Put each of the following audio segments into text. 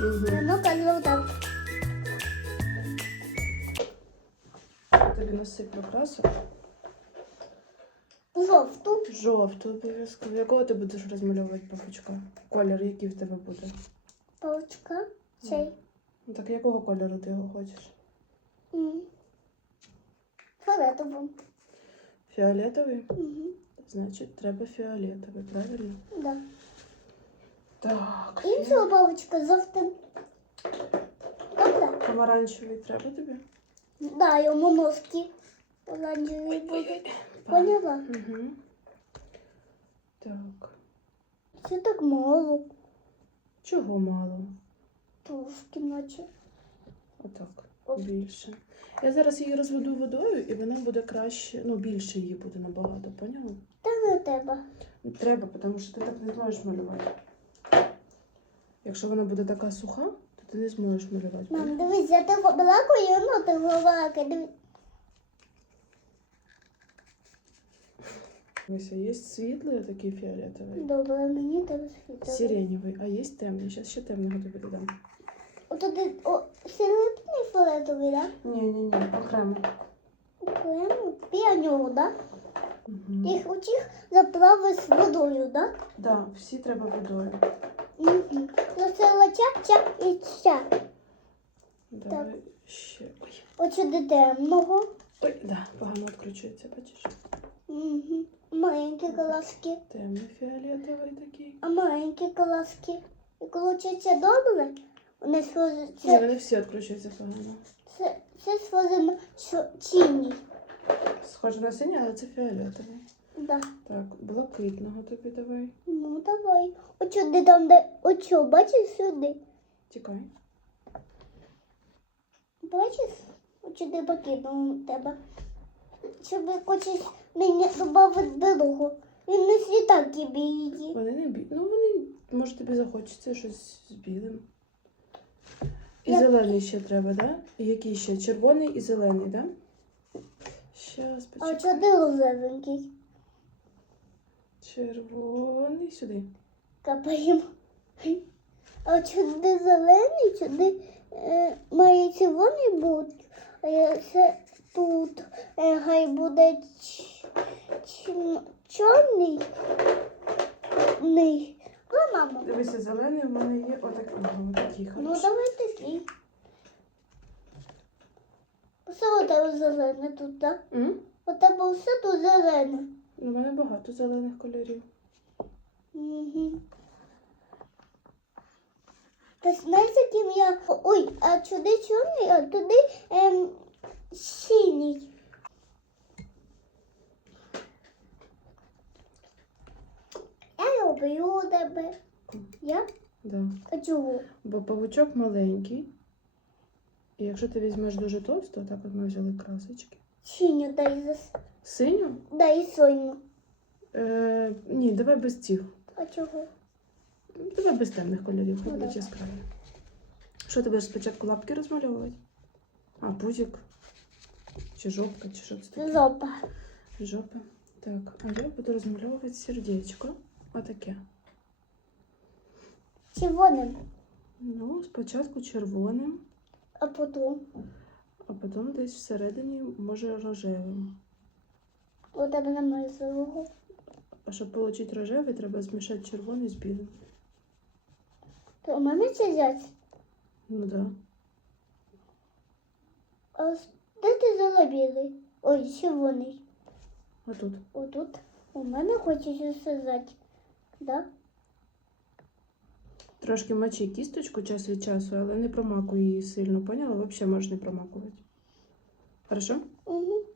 Ну, казав так. Тобі насиплю красок. Жовту. Жовту обов'язково. Якого ти будеш розмальовувати папочка? Колір, який в тебе буде? Паличка. Цей. Ну так якого кольору ти його хочеш? М. Фіолетову. Фіолетовий? Угу. Значить, треба фіолетовий, правильно? Да. Так. Інша паличка жовтим. Добре? Помаранчевий треба тобі? Да, йому носки. Оранжеві будуть. Поняла? Угу. Так. Це так мало. Чого мало? Трошки наче. Отак. Більше. Я зараз її розведу водою, і вона буде краще, ну більше її буде набагато, поняла? Та не треба. Треба, тому що ти так не зможеш малювати. Якщо вона буде така суха, то ти не зможеш малювати. Мам, дивись, я того балакаю, ну ти балакай. Дивись. Ось є світлий, такий фіолетовий, Добре, мені треба світло. сиренєвий, а є темний. Зараз ще темного тобі додам. Отуди, о, сиропний фіолетовий, да? Ні, ні, ні, окремо. Окремо. Піаню, да? Угу. Їх усіх заправи з водою, да? Да, всі треба водою. Угу. Засила ча-ча і ча. Давай ще. Ой, Отсюди темного. ой, да, погано відкручується, бачиш? Угу. Маленькі колоски. Темний фіолетовий такий. А маленькі колоски. І крутяться добре. Вони схожі. Ні, Це, вони всі відкручуються погано. це, це схоже на що-. Схоже на синій, але це фіолетовий. Да. Так, блакитного тобі давай. Ну, давай. От сюди там, де оцю, бачиш сюди. Тікай. Бачиш? От сюди покинув у тебе. Щоб хочеш мені додати дорогу. Він не всі так і. Вони не бі... Ну вони, може тобі захочеться щось з білим. І Я- зелений ще треба, да? І який ще? Червоний і зелений, так? да? Щас, А почекай. сюди розовенький. Червоний сюди. Капаємо. А сюди зелений, сюди е, має червоний бути. А я це тут е, хай буде чорний. Ний. Ну, мамо. Дивися, зелений в мене є отак, отакий Ну, хороший. давай такий. Все тебе зелене тут, так? М? Тебе все тут зелене. У мене багато зелених кольорів. Угу. Ти знаєш, яким я. Ой, а сюди чорний, а туди ем, синій. Я люблю тебе. Я? Да. А чого? Бо павучок маленький. І якщо ти візьмеш дуже товсто, так от ми взяли красочки. Синю дай зас. Синю? Дай соню. Е, ні, давай без цих. А чого? Давай без темних кольорів, хай Ну, будуть яскраві. Що ти будеш спочатку лапки розмальовувати? А, пузик? Чи жопка, чи що це таке? Зопа. Жопа. Так, а я буду розмальовувати сердечко. Отаке. Червоним. Ну, спочатку червоним, А потім. а потім десь всередині, може, рожевим. У тебе немає свого. А щоб отримати рожевий, треба змішати червоний з білим. То у мене це взяти. Ну так. Да. А де ти залобілий? Ой, червоний. А тут. Отут. У мене хочеться сказати. Да? Трошки мочи кісточку час від часу, але не промакуй її сильно, поняла? Взагалі можеш не промакувати. Хорошо? Угу.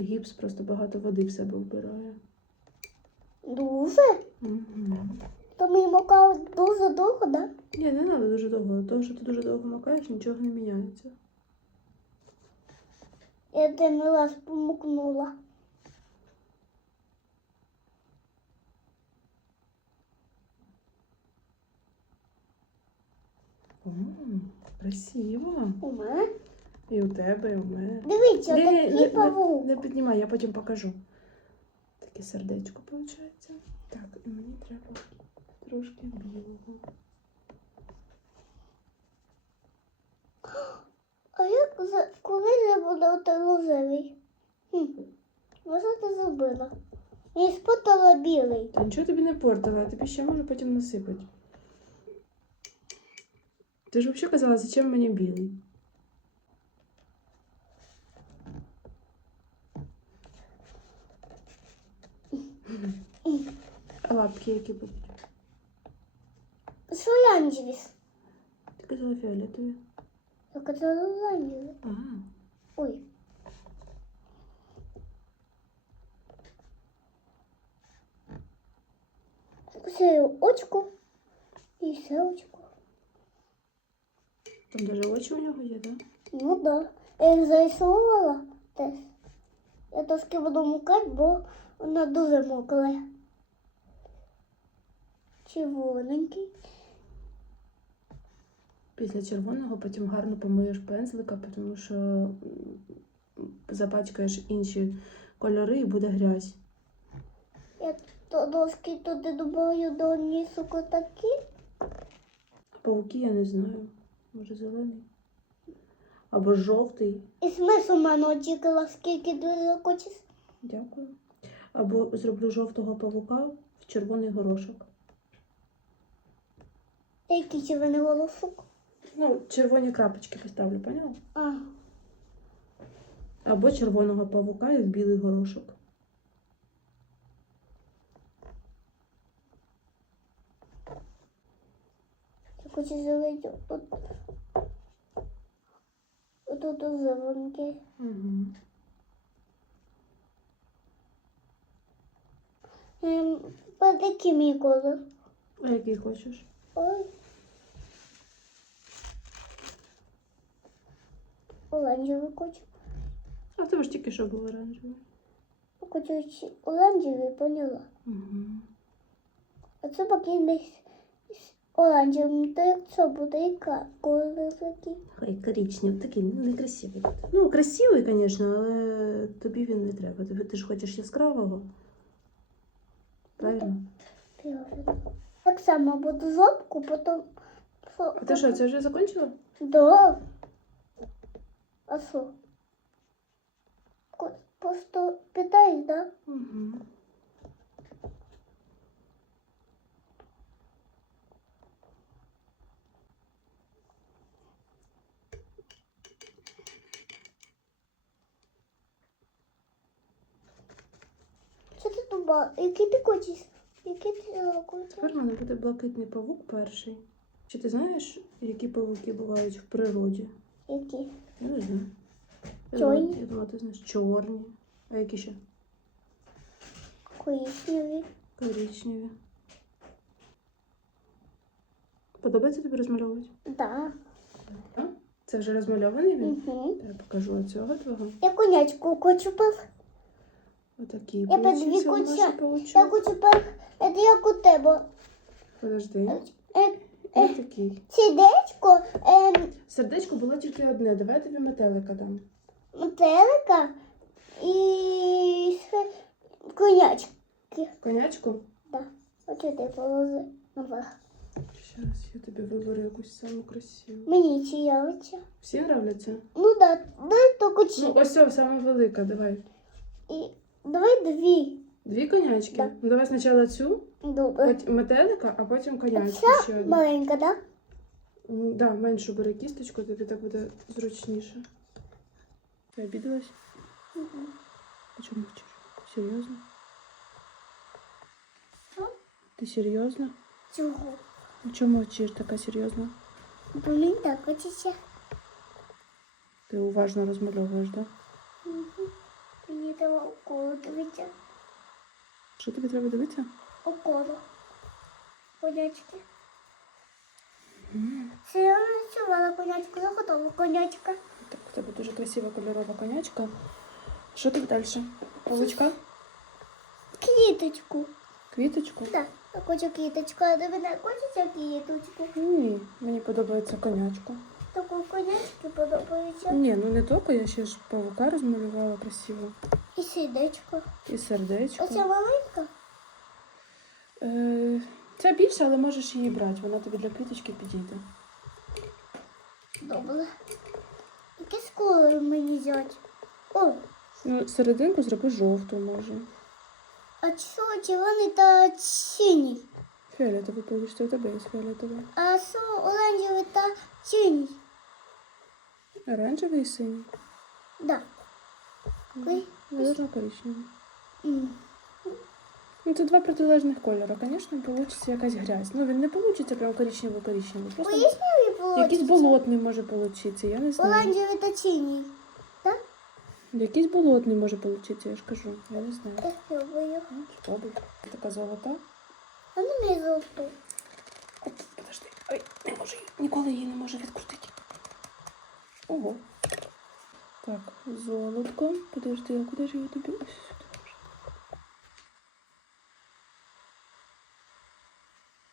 Гіпс просто багато води в себе вбирає. Дуже? Угу. То ми макали дуже довго, да? Ні, не треба дуже довго. Того, що ти дуже довго макаєш, нічого не міняється. Я один раз помукнула. Красиво. У мене. І у тебе, і у мене. Дивіться, Ні, ні, такий не, не, павук. не піднімай, я потім покажу. Таке сердечко виходить. А як за коли я буду ти рожевий? Хм. Що ти зробила? Я спутала білий. Та нічого тобі не портила, я тобі ще можу потім насипати. Ти ж взагалі казала, зачем мені білий? А лапки які будуть? Оранжевіс? Ти казала фіолетові. Я казала оранжевий. Ага. Ой. Все очку і все очку. Там навіть очі у нього є, так? Ну да. Я їх зарисувала теж. Я трошки буду мукати, бо вона дуже мокла. Червоненький. Після червоного потім гарно помиєш пензлика, тому що запачкаєш інші кольори і буде грязь. Я то дошки туди добавлю до нісу такі. А павуки я не знаю. Може зелений? Або жовтий. І смисл мене очікала, скільки дуже хочеш. Дякую. Або зроблю жовтого павука в червоний горошок. Який червоний голосок. Ну, червоні крапочки поставлю, поняла? А, Або червоного павука і в білий горошок. я хочу зробити от, от, от зелененький. Угу. Ем, по такий мій колор. А який хочеш? Ой. Оранжевий хочу. А тебе ж тільки що був оранжевий. Хочу оранжевий, поняла. Угу. А це поки десь з оранжевим, то як це буде, колор такий? Хай коричневий, такий ну, некрасивий. буде. Ну, красивий, звісно, але тобі він не треба. Тобі ти ж хочеш яскравого. Правильно? Правильно. Само буду жопку, потім... А ти що, це вже закінчила? Да. А що? Просто питаєш, да? Угу. Що ти дуба? Який ти хочеш? Тепер в мене буде блакитний павук перший. Чи ти знаєш, які павуки бувають в природі? Який? Я не знаю. Я Чорні? думала, я думала, ти знаєш чорні. А які ще? Коричневий. Коричневі. Подобається тобі розмальовувати? Да. А? Це вже розмальований він? Угу. Я покажу оцього твого. Я конячку хочу пив. Отакий Я получився у нас Я павучок. хочу пив. Це як у тебе. Подожди. Е, Ось. Сердечко, е, Сердечко було тільки одне. Давай я тобі метелика дам. метелика і с- конячки. Конячку? Оце ти наверх. Зараз я тобі виберу якусь саму красиву. Мені цікавиться. Всі нравляться? Ну да, дай ці. Ну, ось ця сама велика, давай. І давай дві. Дві конячки? Да. Ну, давай спочатку цю, Добре. потім метелика, а потім конячку Оця ще одну. маленька, да? М, Да, меншу бери кісточку, тобі так буде зручніше. Ти обідалась? А чому мовчиш? Серйозно? Що? Ти серйозно? Чого? А чому мовчиш така серйозна? Бо мені так хочеться. Ти уважно розмальовуєш, так? Да? Мгм. Треба около дивитися. Що тобі треба дивитися? Около. Конячки. Це я нарисувала конячку, заготовила конячка. Так, у тебе дуже красива кольорова конячка. Що тут далі? Павучка? Квіточку. Квіточку? Так, я хочу квіточку, а до мене хочеться квіточку. Ні, мені подобається конячка. Таку конячки подобається. Ні, ну не тільки, я ще ж павука розмалювала красиво. І сердечко. І сердечко. Оця маленька. Е, Ця більша, але можеш її брати. Вона тобі для квіточки підійде. Добре. Який з колору мені взяти? О, Ну, серединку зроби жовту, може. а червоний та синій? Фіолетовий получиться, у тебе є фіолетовий. А що оранжевий та синій? Оранжевий і синій. Да. Ой. Наверно, коричневий. Ну, це два протилежних кольори. Звісно, вийде якась грязь. Ну, він не вийде прям коричневий-коричневий. Просто Пояснюю, було. якийсь болотний може получитися, я не знаю. Оранжевий та синій. Так? Якийсь болотний може получитися, я ж кажу. Я не знаю. Я спробую. Ну, Спробуй. Така золота. А не мій золоту. Подожди. Ой, не можу її. Ніколи її не можу відкрутити. Ого. Так, золотко. Подожди, а куди ж я тобі? Ось сюди.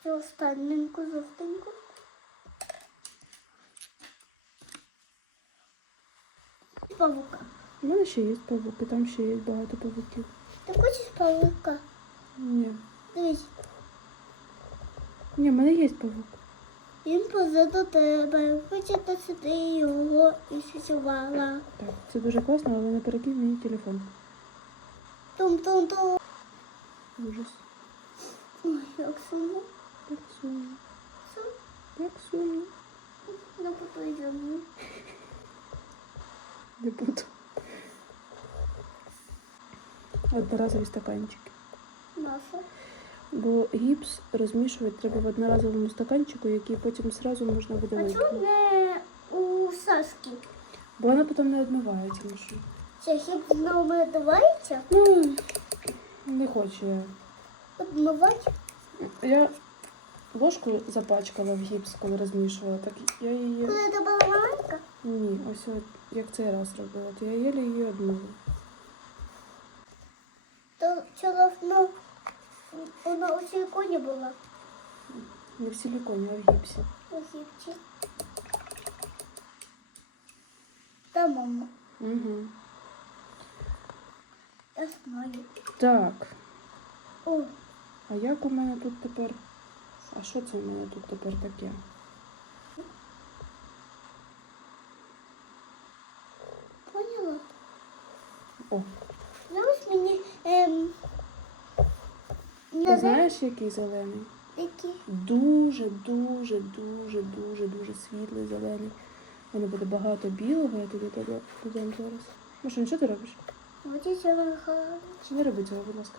Цю останненьку, жовтеньку. Павука. У мене ще є павуки, там ще є багато павуків. Ти хочеш павука? Ні. Дивись, Ні, в мене є павук. Він позаду тебе. Хочете сюди його і сісувала. Так, це дуже класно, але не перекинь мені телефон. Тум-тум-тум. Ужас. Ой, як сумно. Так сумно. Сум. Так сумно. Не потрібно. Не буду. Одноразові стаканчики. Бо гіпс розмішувати треба в одноразовому стаканчику, який потім зразу можна буде А чому викинути. не у Сашки? Бо вона потім не відмивається. ну що. Це хіп знову надувається? Ну, не хочу я. Відмивати? Я ложку запачкала в гіпс, коли розмішувала, так я її. Коли це була маленька? Ні, ось от, як цей раз робила, то я єлі її одну. То чоловно вона у силиконі була. Не в силіконі, а в гіпсі. У гіпчі. Та мама. Угу. Я знаю. Так, О, а як у мене тут тепер? А що це у мене тут тепер таке? поняла? О, Зараз мені ем, ти знаєш, який зелений? які Дуже, дуже, дуже, дуже, дуже світлий зелений. Мене буде багато білого, я тобі тебе додам зараз. Маша, що ти робиш? Чи не роби цього, будь ласка?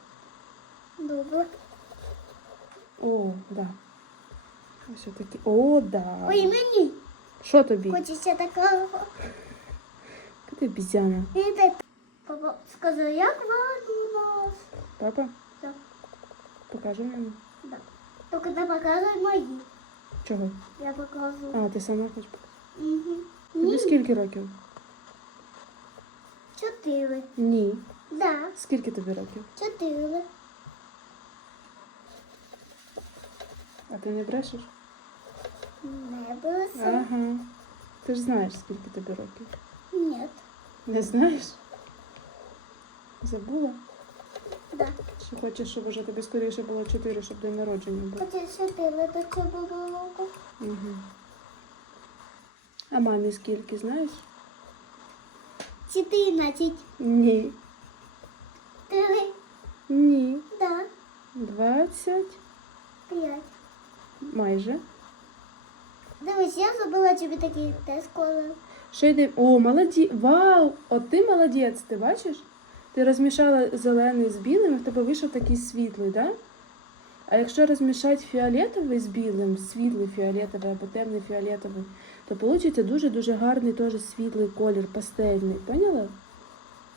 Добре. О, да. Ось отакий. О, да. Ой, мені Що тобі? хочеться такого. Ти обізяна. Папа сказав, як нас. Папа, покажи мені. так. Тільки не показуй мої. Чого? Я покажу. А, ти сама хочеш показати? Угу. Тобі Ні, скільки років? чотири. Ні. Да, Скільки тобі років? чотири. А ти не брешеш? Не було Ага. Ти ж знаєш, скільки тобі років. Ні. Не знаєш? Забула? Да. Чи хочеш, щоб уже тобі скоріше було 4, щоб день народження був? Хоча чотири до цього було. Угу. А мамі скільки, знаєш? Чотирнадцять. Ні. Три. Ні. Да. 20. П'ять. Майже. Дивись, я зробила тобі такий тест коли. Ще йде. О, молоді. Вау! От ти молодець, ти бачиш? Ти розмішала зелений з білим, і в тебе вийшов такий світлий, да? А якщо розмішати фіолетовий з білим, світлий фіолетовий або темний фіолетовий, то вийде дуже-дуже гарний теж світлий колір, пастельний. Поняла?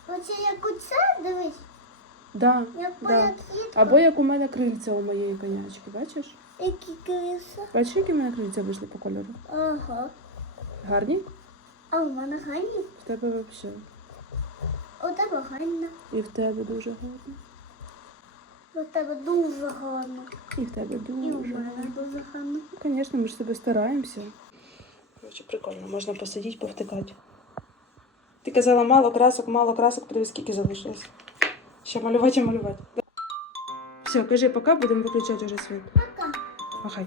Оце як оце, дивись, Да, як да. Або як у мене крильця у моєї конячки, бачиш? Які криси. Бачиш, які у мене крильця вийшли по кольору? Ага. Гарні? А у мене гарні. В тебе взагалі. У тебе гарно. І в тебе дуже гарно. У тебе дуже гарно. І в тебе І у дуже мене гарно. дуже гарно. Звісно, ми ж себе стараємося. Короче, прикольно, можна посидіти, повтикати. Ти казала мало красок, мало красок, подивись, скільки залишилось. Ще малювати і малювати. Все, кажи пока, будемо виключати вже світ. Пока. помахай.